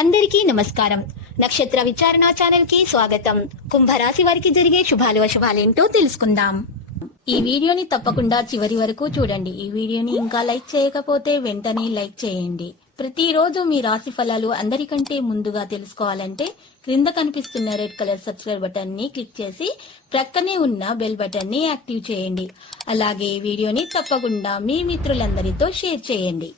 అందరికీ నమస్కారం. నక్షత్ర విచారణ ఛానల్ కి స్వాగతం. కుంభరాశి వారికి జరిగే శుభాలు అశుభాలేంటో తెలుసుకుందాం. ఈ వీడియోని తప్పకుండా చివరి వరకు చూడండి. ఈ వీడియోని ఇంకా లైక్ చేయకపోతే వెంటనే లైక్ చేయండి. ప్రతిరోజు మీ రాశి ఫలాలు అందరికంటే ముందుగా తెలుసుకోవాలంటే క్రింద కనిపిస్తున్న రెడ్ కలర్ సబ్స్క్రైబ్ బటన్ ని క్లిక్ చేసి ప్రక్కనే ఉన్న బెల్ బటన్ ని యాక్టివ్ చేయండి. అలాగే ఈ వీడియోని తప్పకుండా మీ మిత్రులందరితో షేర్ చేయండి.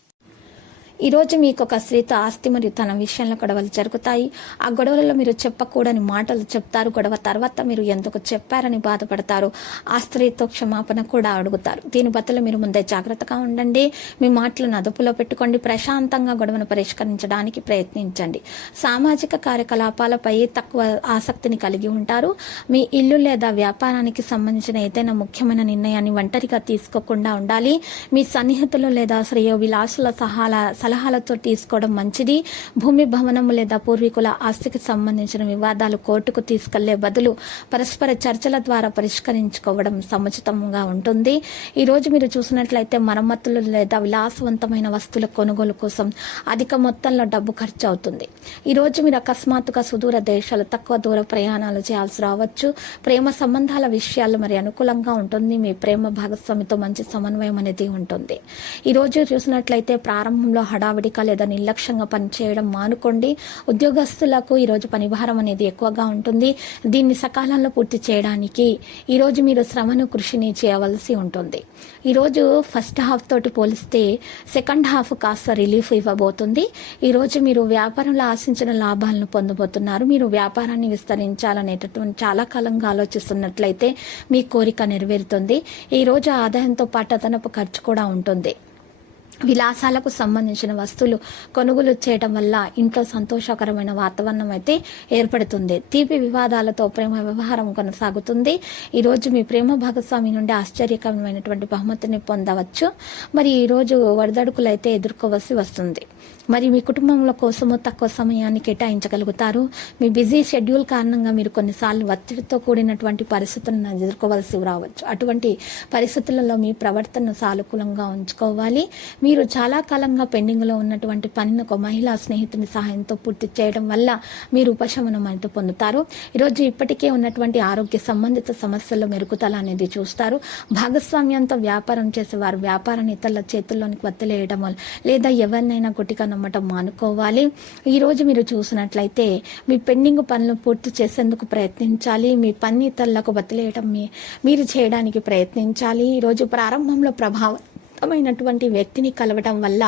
ఈ రోజు మీకు ఒక స్త్రీతో ఆస్తి మరియు తన విషయంలో గొడవలు జరుగుతాయి. ఆ గొడవలలో మీరు చెప్పకూడని మాటలు చెప్తారు. గొడవ తర్వాత మీరు ఎందుకు చెప్పారని బాధపడతారు. ఆ స్త్రీతో క్షమాపణ కూడా అడుగుతారు. దీని బదులు మీరు ముందే జాగ్రత్తగా ఉండండి. మీ మాటలను అదుపులో పెట్టుకోండి. ప్రశాంతంగా గొడవను పరిష్కరించడానికి ప్రయత్నించండి. సామాజిక కార్యకలాపాలపై తక్కువ ఆసక్తిని కలిగి ఉంటారు. మీ ఇల్లు లేదా వ్యాపారానికి సంబంధించిన ఏదైనా ముఖ్యమైన నిర్ణయాన్ని ఒంటరిగా తీసుకోకుండా ఉండాలి. మీ సన్నిహితులు లేదా శ్రేయోభిలాషుల సలహాలతో తీసుకోవడం మంచిది. భూమి, భవనము లేదా పూర్వీకుల ఆస్తికి సంబంధించిన వివాదాలు కోర్టుకు తీసుకెళ్లే బదులు పరస్పర చర్చల ద్వారా పరిష్కరించుకోవడం సముచితంగా ఉంటుంది. ఈ రోజు మీరు చూసినట్లయితే మరమ్మతులు లేదా విలాసవంతమైన వస్తువుల కొనుగోలు కోసం అధిక మొత్తంలో డబ్బు ఖర్చు అవుతుంది. ఈ రోజు మీరు అకస్మాత్తుగా సుదూర దేశాలు, తక్కువ దూర ప్రయాణాలు చేయాల్సి రావచ్చు. ప్రేమ సంబంధాల విషయాలు మరి అనుకూలంగా ఉంటుంది. మీ ప్రేమ భాగస్వామితో మంచి సమన్వయం అనేది ఉంటుంది. ఈ రోజు చూసినట్లయితే ప్రారంభంలో హడావిడిగా లేదా నిర్లక్ష్యంగా పనిచేయడం మానుకోండి. ఉద్యోగస్తులకు ఈరోజు పనిభారం అనేది ఎక్కువగా ఉంటుంది. దీన్ని సకాలంలో పూర్తి చేయడానికి ఈరోజు మీరు శ్రమను, కృషిని చేయవలసి ఉంటుంది. ఈరోజు ఫస్ట్ హాఫ్ తోటి పోలిస్తే సెకండ్ హాఫ్ కాస్త రిలీఫ్ ఇవ్వబోతుంది. ఈరోజు మీరు వ్యాపారంలో ఆశించిన లాభాలను పొందబోతున్నారు. మీరు వ్యాపారాన్ని విస్తరించాలనేటటువంటి చాలా కాలంగా ఆలోచిస్తున్నట్లయితే మీ కోరిక నెరవేరుతుంది. ఈరోజు ఆదాయంతో పాటు అదనపు ఖర్చు కూడా ఉంటుంది. విలాసాలకు సంబంధించిన వస్తువులు కొనుగోలు చేయడం వల్ల ఇంట్లో సంతోషకరమైన వాతావరణం అయితే ఏర్పడుతుంది. తీపి వివాదాలతో ప్రేమ వ్యవహారం కొనసాగుతుంది. ఈరోజు మీ ప్రేమ భాగస్వామి నుండి ఆశ్చర్యకరమైనటువంటి బహుమతిని పొందవచ్చు. మరి ఈరోజు వడదడుకులు అయితే ఎదుర్కోవలసి వస్తుంది. మరి మీ కుటుంబంలో కోసము తక్కువ సమయాన్ని కేటాయించగలుగుతారు. మీ బిజీ షెడ్యూల్ కారణంగా మీరు కొన్నిసార్లు ఒత్తిడితో కూడినటువంటి పరిస్థితులను ఎదుర్కోవలసి రావచ్చు. అటువంటి పరిస్థితులలో మీ ప్రవర్తనను సానుకూలంగా ఉంచుకోవాలి. మీరు చాలా కాలంగా పెండింగ్లో ఉన్నటువంటి పనిని ఒక మహిళా స్నేహితుని సహాయంతో పూర్తి చేయడం వల్ల మీరు ఉపశమనం అయితే పొందుతారు. ఈరోజు ఇప్పటికే ఉన్నటువంటి ఆరోగ్య సంబంధిత సమస్యల్లో మెరుగుదల అనేది చూస్తారు. భాగస్వామ్యంతో వ్యాపారం చేసేవారు వ్యాపారాన్ని ఇతరుల చేతుల్లోనికి వదిలేయడం లేదా ఎవరినైనా గుట్టిగా నమ్మటం మానుకోవాలి. ఈరోజు మీరు చూసినట్లయితే మీ పెండింగ్ పనులు పూర్తి చేసేందుకు ప్రయత్నించాలి. మీ పని ఇతరులకు వదిలేయడం మీరు చేయడానికి ప్రయత్నించాలి. ఈరోజు ప్రారంభంలో మైనటువంటి వ్యక్తిని కలవడం వల్ల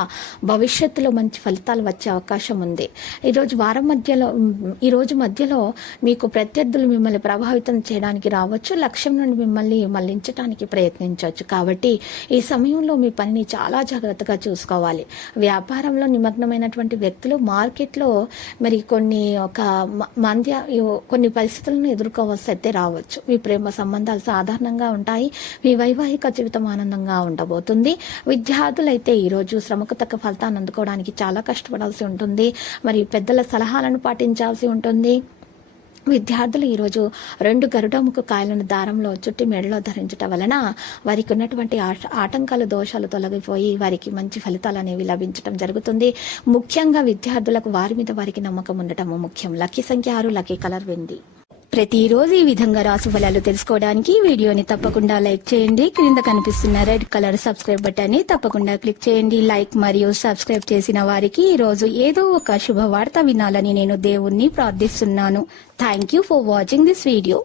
భవిష్యత్తులో మంచి ఫలితాలు వచ్చే అవకాశం ఉంది. ఈ రోజు మధ్యలో మీకు ప్రత్యర్థులు మిమ్మల్ని ప్రభావితం చేయడానికి రావచ్చు. లక్ష్యం నుండి మిమ్మల్ని మళ్లించడానికి ప్రయత్నించవచ్చు. కాబట్టి ఈ సమయంలో మీ పనిని చాలా జాగ్రత్తగా చూసుకోవాలి. వ్యాపారంలో నిమగ్నమైనటువంటి వ్యక్తులు మార్కెట్లో మరి కొన్ని పరిస్థితులను ఎదుర్కోవాల్సి అయితే రావచ్చు. మీ ప్రేమ సంబంధాలు సాధారణంగా ఉంటాయి. మీ వైవాహిక జీవితం ఆనందంగా ఉండబోతుంది. విద్యార్థులైతే ఈరోజు శ్రమకు తగ్గ ఫలితాన్ని అందుకోవడానికి చాలా కష్టపడాల్సి ఉంటుంది. మరి పెద్దల సలహాలను పాటించాల్సి ఉంటుంది. విద్యార్థులు ఈరోజు 2 గరుడముఖ కాయలను దారంలో చుట్టి మెడలో ధరించడం వలన వారికి ఉన్నటువంటి ఆటంకాలు, దోషాలు తొలగిపోయి వారికి మంచి ఫలితాలు అనేవి లభించడం జరుగుతుంది. ముఖ్యంగా విద్యార్థులకు వారి మీద వారికి నమ్మకం ఉండటం ముఖ్యం. లక్కీ సంఖ్య 6, లక్కీ కలర్ వెండి. ప్రతిరోజు ఈ విధంగా రాశి ఫలాలు తెలుసుకోవడానికి వీడియోని తప్పకుండా లైక్ చేయండి. క్రింద కనిపిస్తున్న రెడ్ కలర్ సబ్స్క్రైబ్ బటన్ ని తప్పకుండా క్లిక్ చేయండి. లైక్ మరియు సబ్స్క్రైబ్ చేసిన వారికి ఈ రోజు ఏదో ఒక శుభవార్త వినాలని నేను దేవుణ్ణి ప్రార్థిస్తున్నాను. Thank you for watching this video.